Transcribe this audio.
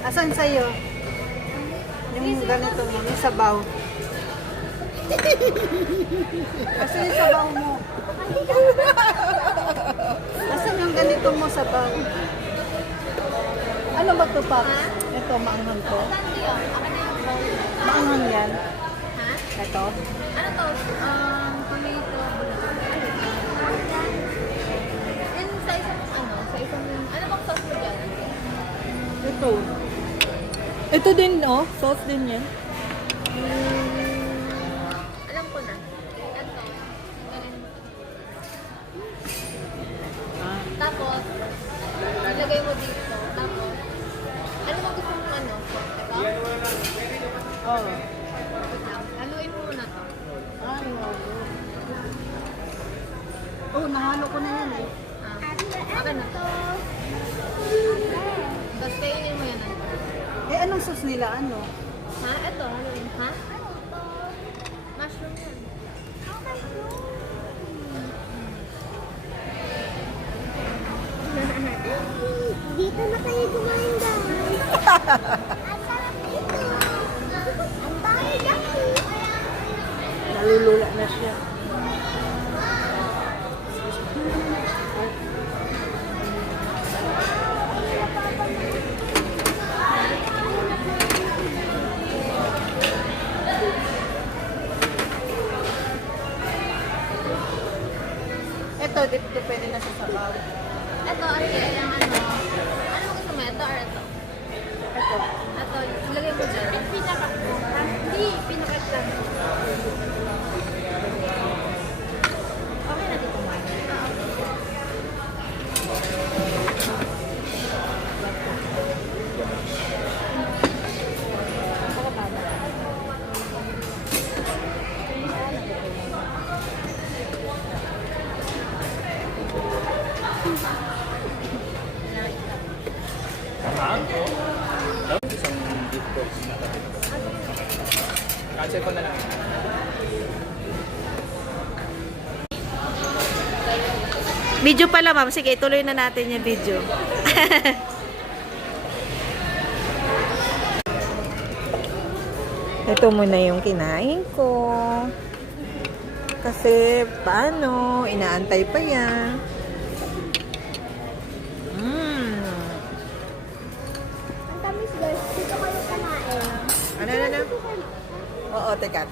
Asan sa'yo? Yung ganito mo, yung sabaw. Asan yung sabaw mo? Asan yung ganito mo sabaw? Ano ba ito pa? Ito, maanghang to. Maanghang yan. Ha? Ito. Ano to? Tomato. And sa isang, ano bang sauce mo dyan? Ito. Ito din, oh. Sauce din yan. Alam ko na. Ito. Tapos, ilagay mo dito. Tapos, ano bang gusto mong ano? Ito? Oh. Haluin mo muna to. Ay, oh, nahalo ko na yan eh. Akin na to. Tapos kainin mo yan. Eh, anong sauce nila? Ano? Ha? Ito, haluin. Ha? Mushroom yan. Dito na kayo kumain guys. Ang sarap dito. Ang bahay dati. Nalulula na siya. Ito, dito pwede na sa sabaw. Ito, ang ano. Ano mo gusto mo? Ito or ito? Ito. Ito, ilagay mo dyan. Pinakat mo. Hindi, pinakat lang. Okay na dito, Mark. Isang beef box na tabi. Cancel ko na lang. Video pala, ma'am. Sige, ituloy na natin yung video. Ito muna yung kinain ko. Kasi, paano? Inaantay pa yan. Ang tamis guys. Dito kayo kumain. Ano? Oo, teka.